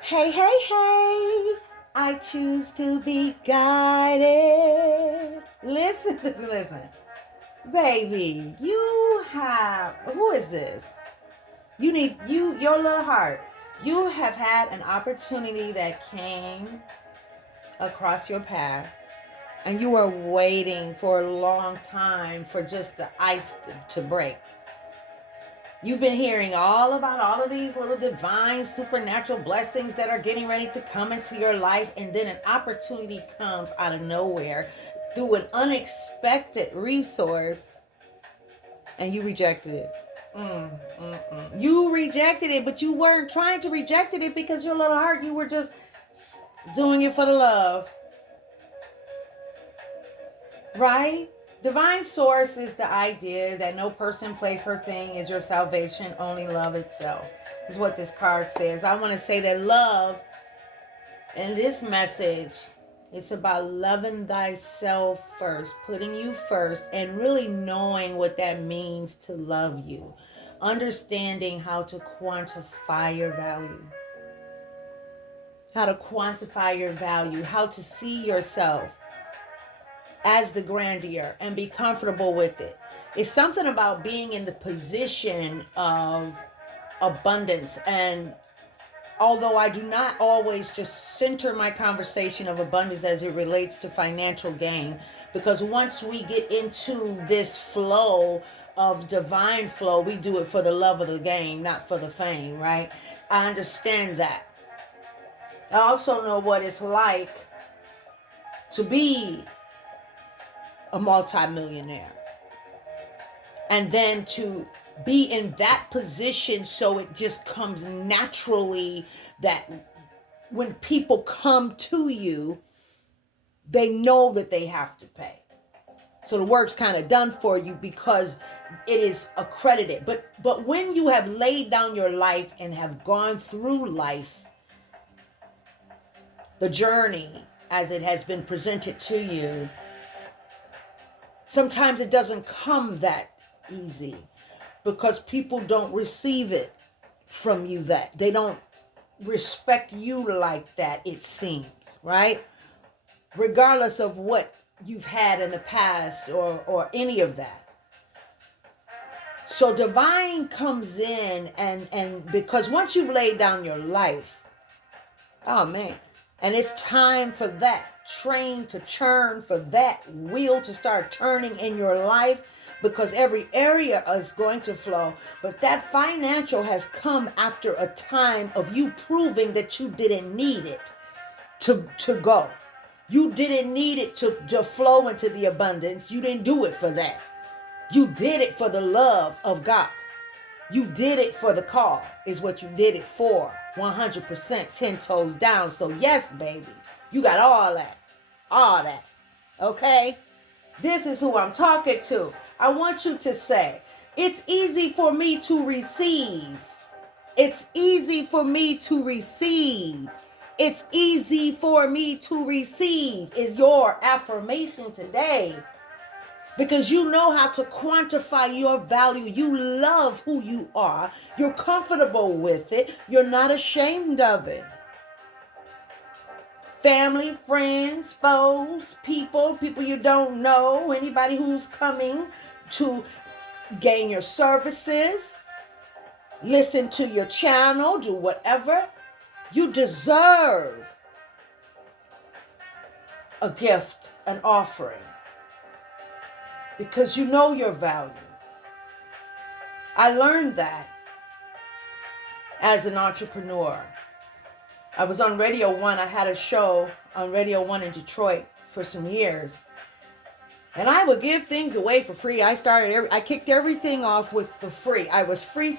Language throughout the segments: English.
Hey, hey, hey. I choose to be guided. Listen, listen, listen. Baby, you have, who is this? Your little heart. You have had an opportunity that came across your path, and you were waiting for a long time for just the ice to break. You've been hearing all about all of these little divine supernatural blessings that are getting ready to come into your life, and then an opportunity comes out of nowhere through an unexpected resource, and you rejected it. You rejected it, but you weren't trying to reject it because your little heart, you were just doing it for the love, right? Divine source is the idea that no person, place, or thing is your salvation, only love itself, is what this card says. I want to say that love in this message, it's about loving thyself first, putting you first, and really knowing what that means to love you. Understanding how to quantify your value. How to quantify your value. How to see yourself as the grandeur and be comfortable with it. It's something about being in the position of abundance. And although I do not always just center my conversation of abundance as it relates to financial gain, because once we get into this flow of divine flow, we do it for the love of the game, not for the fame, right? I understand that. I also know what it's like to be a multimillionaire, and then to be in that position, so it just comes naturally that when people come to you, they know that they have to pay. So the work's kind of done for you because it is accredited. But when you have laid down your life and have gone through life, the journey as it has been presented to you, sometimes it doesn't come that easy because people don't receive it from you, that they don't respect you like that, it seems, right? Regardless of what you've had in the past or any of that. So divine comes in and because once you've laid down your life, oh man, and it's time for that train to churn, for that wheel to start turning in your life, because every area is going to flow. But that financial has come after a time of you proving that you didn't need it to go. You didn't need it to flow into the abundance. You didn't do it for that. You did it for the love of God. You did it for the call, is what you did it for. 100%, 10 toes down. So yes, baby, you got all that. All that. Okay? This is who I'm talking to. I want you to say, it's easy for me to receive. It's easy for me to receive. It's easy for me to receive is your affirmation today. Because you know how to quantify your value. You love who you are. You're comfortable with it. You're not ashamed of it. Family, friends, foes, people you don't know, anybody who's coming to gain your services, listen to your channel, do whatever. You deserve a gift, an offering, because you know your value. I learned that as an entrepreneur. I was on Radio 1. I had a show on Radio 1 in Detroit for some years. And I would give things away for free. I kicked everything off with the free. I was free.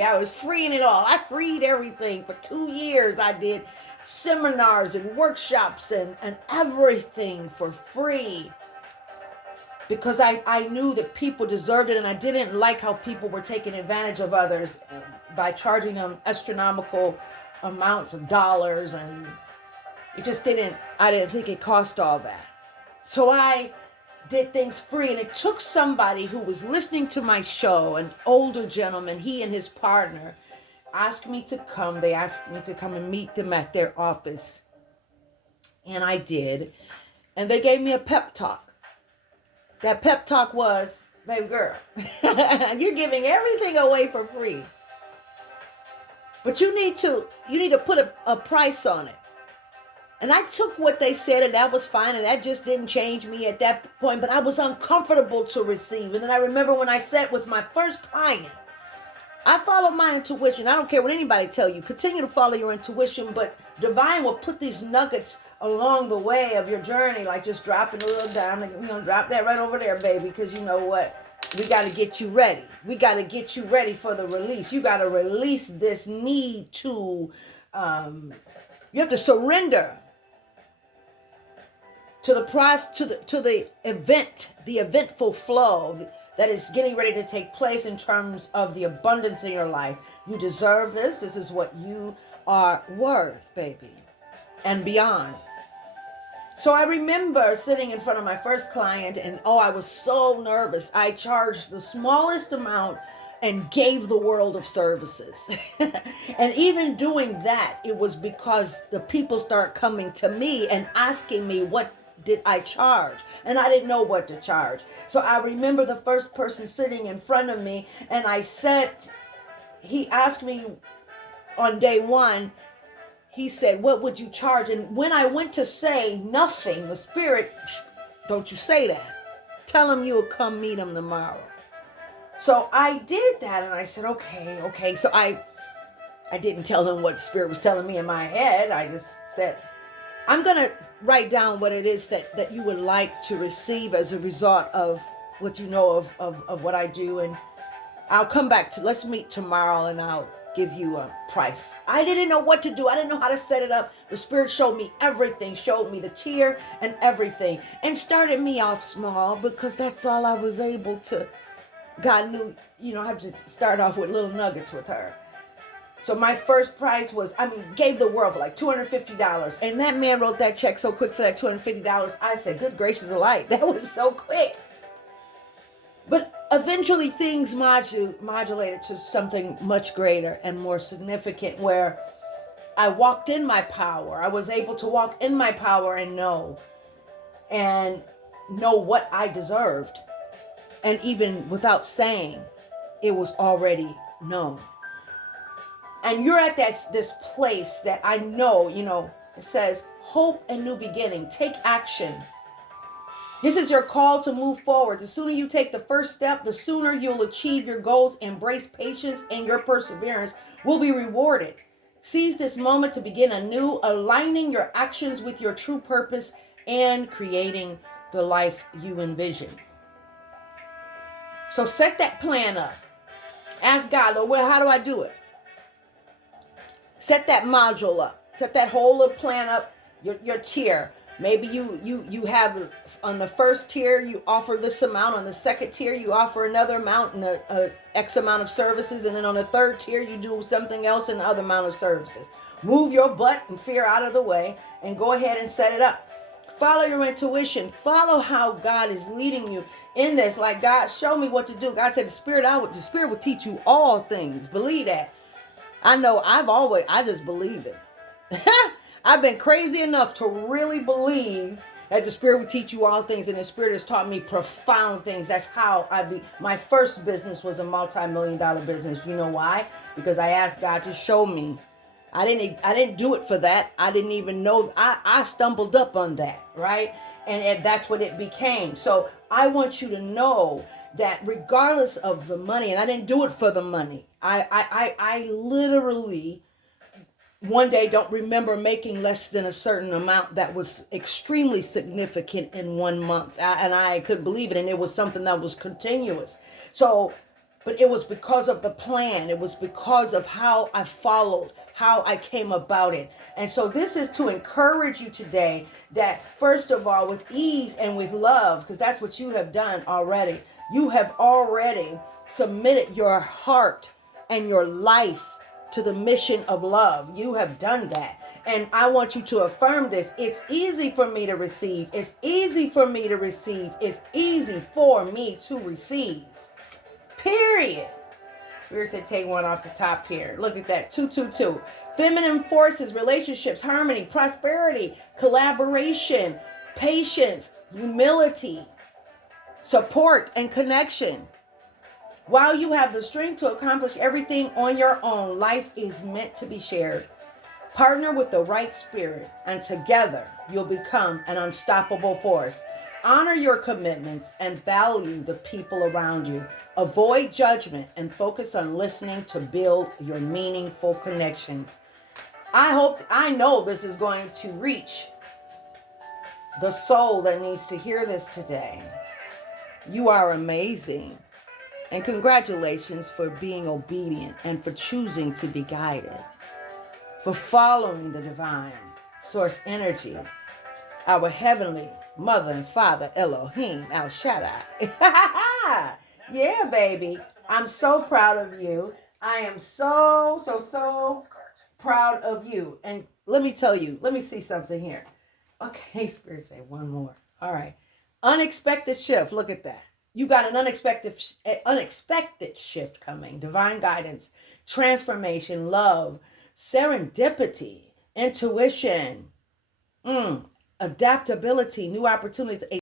I was freeing it all. I freed everything. For 2 years, I did seminars and workshops and everything for free. Because I knew that people deserved it, and I didn't like how people were taking advantage of others by charging them astronomical amounts of dollars, and I didn't think it cost all that. So I did things free, and it took somebody who was listening to my show, an older gentleman, he and his partner. asked me to come. They asked me to come and meet them at their office. And I did. And they gave me a pep talk. That pep talk was, baby girl, you're giving everything away for free. But you need to put a price on it. And I took what they said, and that was fine, and that just didn't change me at that point. But I was uncomfortable to receive. And then I remember when I sat with my first client, I followed my intuition. I don't care what anybody tell you. Continue to follow your intuition, but divine will put these nuggets along the way of your journey, like just dropping a little down. Drop that right over there, baby, because you know what? We got to get you ready. We got to get you ready for the release. You got to release this need to, you have to surrender to the process, to the event, the eventful flow that is getting ready to take place in terms of the abundance in your life. You deserve this. This is what you are worth, baby, and beyond. So I remember sitting in front of my first client, and I was so nervous. I charged the smallest amount and gave the world of services. And even doing that, it was because the people start coming to me and asking me, what did I charge? And I didn't know what to charge. So I remember the first person sitting in front of me, and I said, he asked me on day one, he said, what would you charge? And when I went to say nothing, the spirit, don't you say that. Tell him you'll come meet him tomorrow. So I did that, and I said, okay. So I didn't tell him what the spirit was telling me in my head. I just said, I'm going to write down what it is that you would like to receive as a result of what you know of what I do. And I'll come back let's meet tomorrow, and I'll give you a price. I didn't know what to do. I didn't know how to set it up. The spirit showed me everything, showed me the tier and everything, and started me off small because that's all I was able to. God knew, I have to start off with little nuggets with her. So my first price was, gave the world for like $250. And that man wrote that check so quick for that $250. I said, good gracious alight. That was so quick. But eventually things modulated to something much greater and more significant, where I walked in my power. I was able to walk in my power and know what I deserved. And even without saying, it was already known. And you're at this place that I know, it says hope and new beginning. Take action. This is your call to move forward. The sooner you take the first step, the sooner you'll achieve your goals. Embrace patience, and your perseverance will be rewarded. Seize this moment to begin anew, aligning your actions with your true purpose and creating the life you envision. So set that plan up. Ask God, Lord, how do I do it? Set that module up. Set that whole little plan up, your tier. Maybe you have, on the first tier, you offer this amount. On the second tier, you offer another amount and a X amount of services. And then on the third tier, you do something else and the other amount of services. Move your butt and fear out of the way and go ahead and set it up. Follow your intuition. Follow how God is leading you in this. Like, God, show me what to do. God said, the Spirit will teach you all things. Believe that. I know I just believe it. I've been crazy enough to really believe that the Spirit will teach you all things, and the Spirit has taught me profound things. That's how my first business was a multi-million-dollar business. You know why? Because I asked God to show me. I didn't do it for that. I didn't even know. I stumbled up on that, right? And that's what it became. So I want you to know that regardless of the money, and I didn't do it for the money. I literally one day don't remember making less than a certain amount that was extremely significant in 1 month. And I couldn't believe it. And it was something that was continuous. So, but it was because of the plan. It was because of how I followed, how I came about it. And so this is to encourage you today that, first of all, with ease and with love, because that's what you have done already. You have already submitted your heart and your life to the mission of love. You have done that. And I want you to affirm this. It's easy for me to receive. It's easy for me to receive. It's easy for me to receive. Period. Spirit said take one off the top here. Look at that. 222. Feminine forces, relationships, harmony, prosperity, collaboration, patience, humility, support, and connection. While you have the strength to accomplish everything on your own, life is meant to be shared. Partner with the right spirit, and together you'll become an unstoppable force. Honor your commitments and value the people around you. Avoid judgment and focus on listening to build your meaningful connections. I know this is going to reach the soul that needs to hear this today. You are amazing. And congratulations for being obedient and for choosing to be guided, for following the divine source energy, our heavenly mother and father, Elohim, El Shaddai. Yeah, baby. I'm so proud of you. I am so proud of you. And let me tell you, let me see something here. Okay, Spirit say one more. All right. Unexpected shift. Look at that. You got an unexpected shift coming. Divine guidance, transformation, love, serendipity, intuition, adaptability, new opportunities,